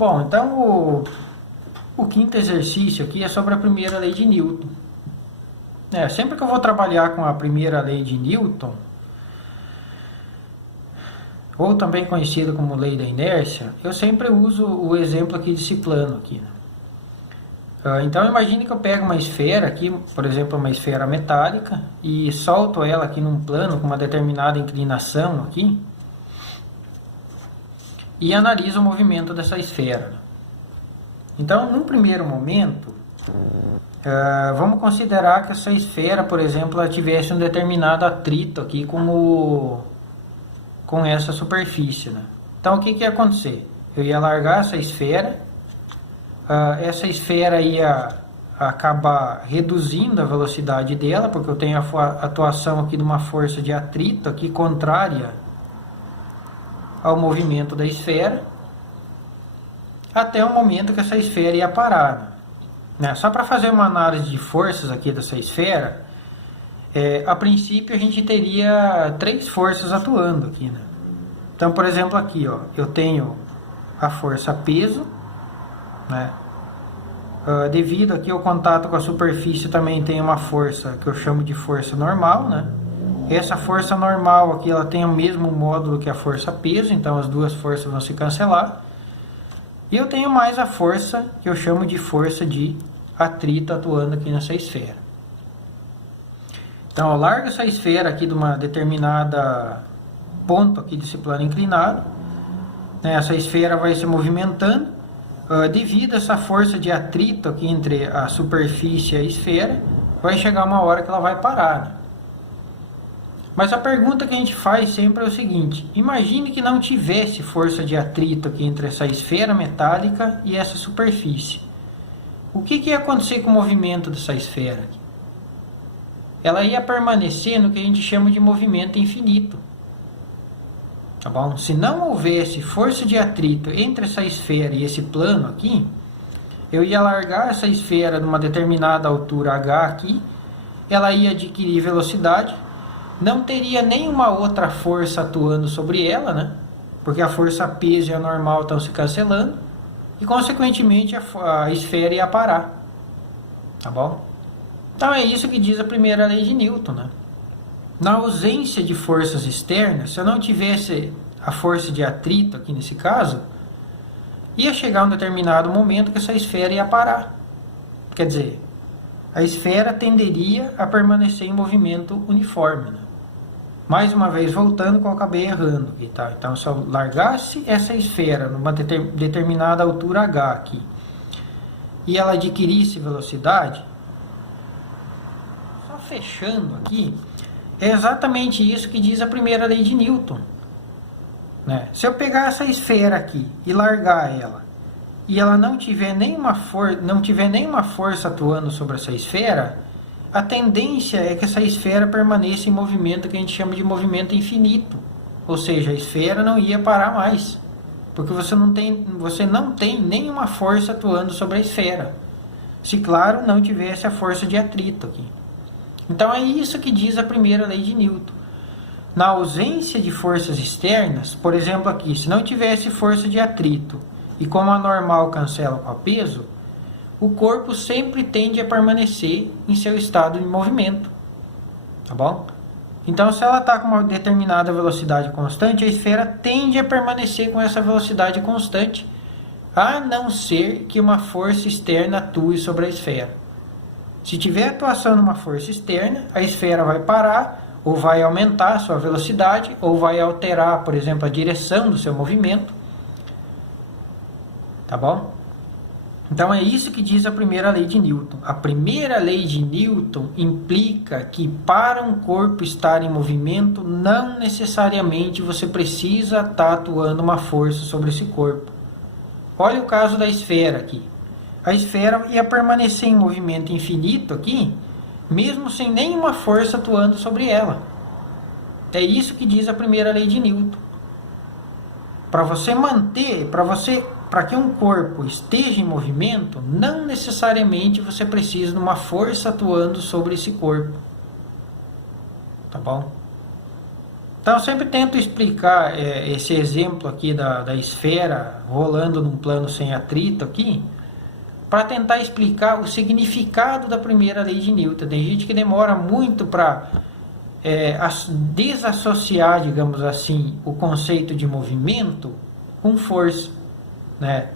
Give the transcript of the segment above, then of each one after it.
Bom, então o quinto exercício aqui é sobre a primeira lei de Newton. Sempre que eu vou trabalhar com a primeira lei de Newton, ou também conhecida como lei da inércia, eu sempre uso o exemplo aqui desse plano aqui. Então imagine que eu pego uma esfera aqui, por exemplo, uma esfera metálica, e solto ela aqui num plano com uma determinada inclinação aqui, e analiso o movimento dessa esfera. Então, num primeiro momento, vamos considerar que essa esfera, por exemplo, ela tivesse um determinado atrito aqui com essa superfície. Então, o que ia acontecer? Eu ia largar essa esfera ia acabar reduzindo a velocidade dela, porque eu tenho a atuação aqui de uma força de atrito aqui contrária ao movimento da esfera, até o momento que essa esfera ia parar. Só para fazer uma análise de forças aqui dessa esfera, a princípio a gente teria 3 forças atuando aqui. Então, por exemplo, aqui eu tenho a força peso, devido aqui ao contato com a superfície também tem uma força que eu chamo de força normal, Essa força normal aqui, ela tem o mesmo módulo que a força peso, então as duas forças vão se cancelar. E eu tenho mais a força que eu chamo de força de atrito atuando aqui nessa esfera. Então eu largo essa esfera aqui de uma determinada ponto aqui desse plano inclinado. Essa esfera vai se movimentando. Devido a essa força de atrito aqui entre a superfície e a esfera, vai chegar uma hora que ela vai parar. Mas a pergunta que a gente faz sempre é o seguinte: imagine que não tivesse força de atrito aqui entre essa esfera metálica e essa superfície. O que ia acontecer com o movimento dessa esfera aqui? Ela ia permanecer no que a gente chama de movimento infinito. Tá bom? Se não houvesse força de atrito entre essa esfera e esse plano aqui, eu ia largar essa esfera numa determinada altura h aqui, ela ia adquirir velocidade, não teria nenhuma outra força atuando sobre ela, porque a força peso e a normal estão se cancelando, e consequentemente a esfera ia parar. Tá bom? Então é isso que diz a primeira lei de Newton. Na ausência de forças externas, se eu não tivesse a força de atrito aqui nesse caso, ia chegar um determinado momento que essa esfera ia parar. Quer dizer, a esfera tenderia a permanecer em movimento uniforme. Mais uma vez, voltando, que eu acabei errando aqui, tá? Então, se eu largasse essa esfera numa determinada altura h aqui, e ela adquirisse velocidade, só fechando aqui, é exatamente isso que diz a primeira lei de Newton. Se eu pegar essa esfera aqui e largar ela, e ela não tiver nenhuma força atuando sobre essa esfera, a tendência é que essa esfera permaneça em movimento que a gente chama de movimento infinito. Ou seja, a esfera não ia parar mais, porque você não tem nenhuma força atuando sobre a esfera. Se, claro, não tivesse a força de atrito aqui. Então é isso que diz a primeira lei de Newton. Na ausência de forças externas, por exemplo aqui, se não tivesse força de atrito, e como a normal cancela com a peso, o corpo sempre tende a permanecer em seu estado de movimento. Tá bom? Então, se ela está com uma determinada velocidade constante, a esfera tende a permanecer com essa velocidade constante, a não ser que uma força externa atue sobre a esfera. Se tiver atuação de uma força externa, a esfera vai parar, ou vai aumentar a sua velocidade, ou vai alterar, por exemplo, a direção do seu movimento. Tá bom? Então é isso que diz a primeira lei de Newton. A primeira lei de Newton implica que para um corpo estar em movimento, não necessariamente você precisa estar atuando uma força sobre esse corpo. Olha o caso da esfera aqui. A esfera ia permanecer em movimento infinito aqui, mesmo sem nenhuma força atuando sobre ela. É isso que diz a primeira lei de Newton. Para que um corpo esteja em movimento, não necessariamente você precisa de uma força atuando sobre esse corpo. Tá bom? Então, eu sempre tento explicar esse exemplo aqui da esfera rolando num plano sem atrito aqui, para tentar explicar o significado da primeira lei de Newton. Tem gente que demora muito para desassociar, digamos assim, o conceito de movimento com força, né?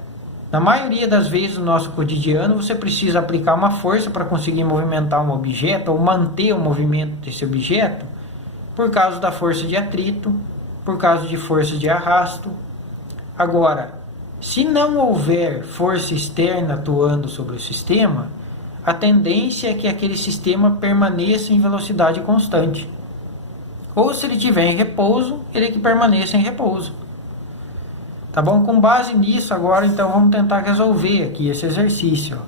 Na maioria das vezes no nosso cotidiano, você precisa aplicar uma força para conseguir movimentar um objeto ou manter o movimento desse objeto por causa da força de atrito, por causa de força de arrasto. Agora, se não houver força externa atuando sobre o sistema, a tendência é que aquele sistema permaneça em velocidade constante. Ou se ele estiver em repouso, ele que permaneça em repouso. Tá bom? Com base nisso, agora então vamos tentar resolver aqui esse exercício.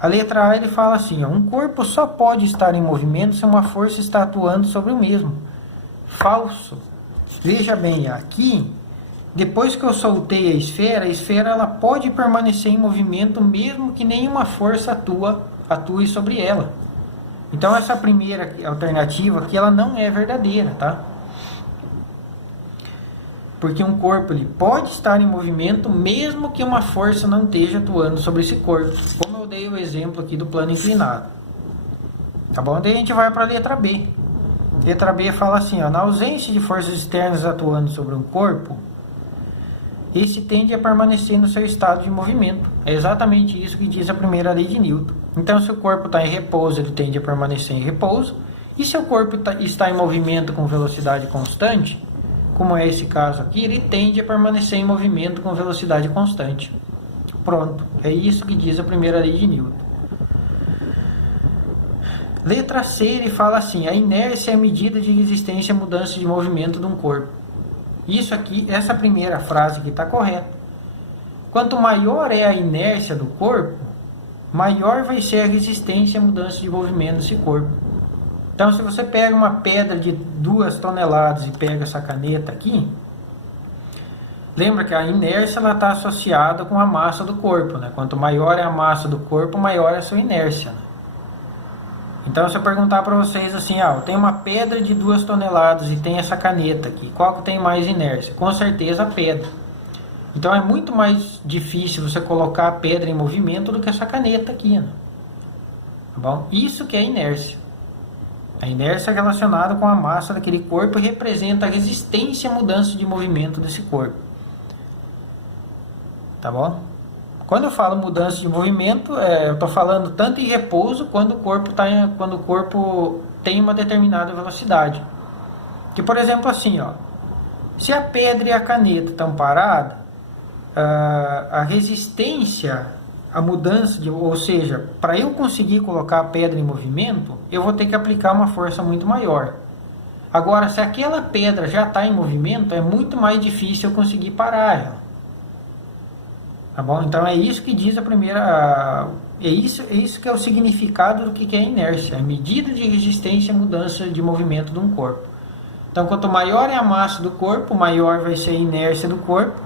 A letra A ele fala assim, um corpo só pode estar em movimento se uma força está atuando sobre o mesmo. Falso. Veja bem, aqui, depois que eu soltei a esfera ela pode permanecer em movimento mesmo que nenhuma força atue sobre ela. Então essa primeira alternativa aqui, ela não é verdadeira, tá? Porque um corpo ele pode estar em movimento mesmo que uma força não esteja atuando sobre esse corpo. Como eu dei o exemplo aqui do plano inclinado. Tá bom? Daí a gente vai para a letra B. Letra B fala assim, ó, na ausência de forças externas atuando sobre um corpo, esse tende a permanecer no seu estado de movimento. É exatamente isso que diz a primeira lei de Newton. Então, se o corpo está em repouso, ele tende a permanecer em repouso. E se o corpo está em movimento com velocidade constante, como é esse caso aqui, ele tende a permanecer em movimento com velocidade constante. Pronto, é isso que diz a primeira lei de Newton. Letra C, ele fala assim, a inércia é a medida de resistência à mudança de movimento de um corpo. Isso aqui, essa primeira frase aqui está correta. Quanto maior é a inércia do corpo, maior vai ser a resistência à mudança de movimento desse corpo. Então, se você pega uma pedra de 2 toneladas e pega essa caneta aqui, lembra que a inércia está associada com a massa do corpo, né? Quanto maior é a massa do corpo, maior é a sua inércia, né? Então, se eu perguntar para vocês assim, eu tenho uma pedra de 2 toneladas e tem essa caneta aqui, qual que tem mais inércia? Com certeza a pedra. Então, é muito mais difícil você colocar a pedra em movimento do que essa caneta aqui, né? Tá bom? Isso que é inércia. A inércia é relacionada com a massa daquele corpo e representa a resistência à mudança de movimento desse corpo. Tá bom? Quando eu falo mudança de movimento, eu estou falando tanto em repouso quando o corpo tem uma determinada velocidade. Que, por exemplo, assim, se a pedra e a caneta estão paradas, a resistência à mudança, ou seja, para eu conseguir colocar a pedra em movimento, eu vou ter que aplicar uma força muito maior. Agora, se aquela pedra já está em movimento, é muito mais difícil eu conseguir parar ela. Tá bom? Então é isso que diz a primeira. É isso que é o significado do que é inércia. É a medida de resistência à mudança de movimento de um corpo. Então, quanto maior é a massa do corpo, maior vai ser a inércia do corpo.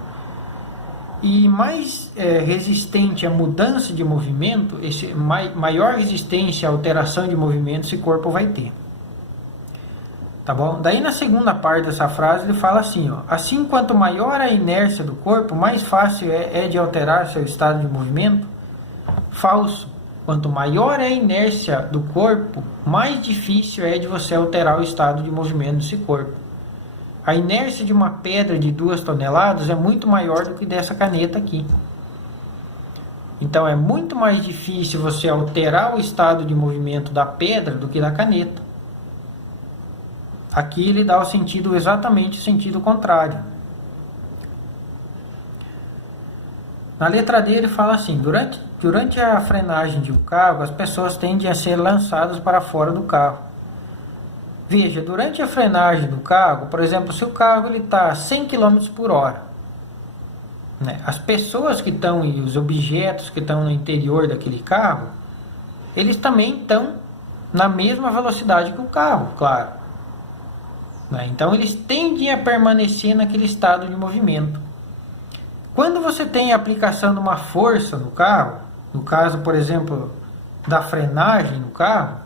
E mais resistente à mudança de movimento, maior resistência à alteração de movimento esse corpo vai ter. Tá bom? Daí na segunda parte dessa frase ele fala assim, assim quanto maior a inércia do corpo, mais fácil é de alterar seu estado de movimento. Falso. Quanto maior é a inércia do corpo, mais difícil é de você alterar o estado de movimento desse corpo. A inércia de uma pedra de 2 toneladas é muito maior do que dessa caneta aqui. Então é muito mais difícil você alterar o estado de movimento da pedra do que da caneta. Aqui ele dá exatamente o sentido contrário. Na letra D ele fala assim, durante a frenagem de um carro, as pessoas tendem a ser lançadas para fora do carro. Veja, durante a frenagem do carro, por exemplo, se o carro está a 100 km por hora, né, as pessoas que estão e os objetos que estão no interior daquele carro, eles também estão na mesma velocidade que o carro, claro. Então eles tendem a permanecer naquele estado de movimento. Quando você tem a aplicação de uma força no carro, no caso, por exemplo, da frenagem no carro,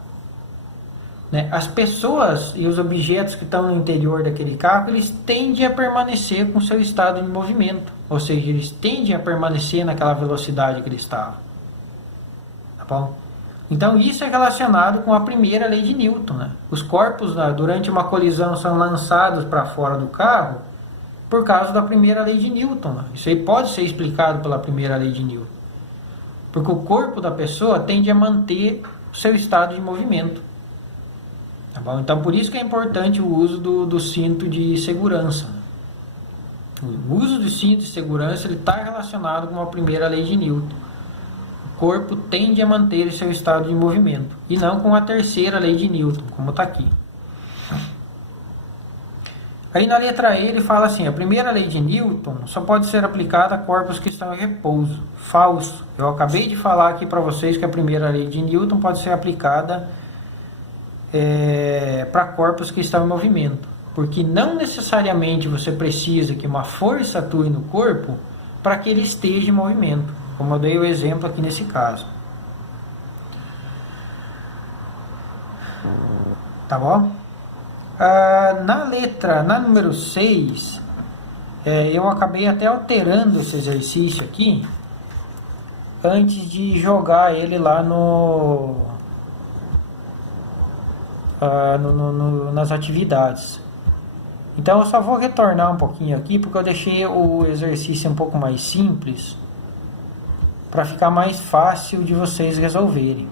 né? As pessoas e os objetos que estão no interior daquele carro, eles tendem a permanecer com seu estado de movimento, ou seja, eles tendem a permanecer naquela velocidade que eles estavam. Tá bom? Então isso é relacionado com a primeira lei de Newton, né? Os corpos, durante uma colisão, são lançados para fora do carro por causa da primeira lei de Newton, né? Isso aí pode ser explicado pela primeira lei de Newton, porque o corpo da pessoa tende a manter o seu estado de movimento. Tá bom? Então, por isso que é importante o uso do cinto de segurança. O uso do cinto de segurança está relacionado com a primeira lei de Newton. O corpo tende a manter o seu estado de movimento, e não com a terceira lei de Newton, como está aqui. Aí na letra E ele fala assim: a primeira lei de Newton só pode ser aplicada a corpos que estão em repouso. Falso. Eu acabei de falar aqui para vocês que a primeira lei de Newton pode ser aplicada para corpos que estão em movimento, porque não necessariamente você precisa que uma força atue no corpo para que ele esteja em movimento, como eu dei o exemplo aqui nesse caso. Tá bom? Na número 6, eu acabei até alterando esse exercício aqui antes de jogar ele lá nas atividades. Então eu só vou retornar um pouquinho aqui, porque eu deixei o exercício um pouco mais simples para ficar mais fácil de vocês resolverem.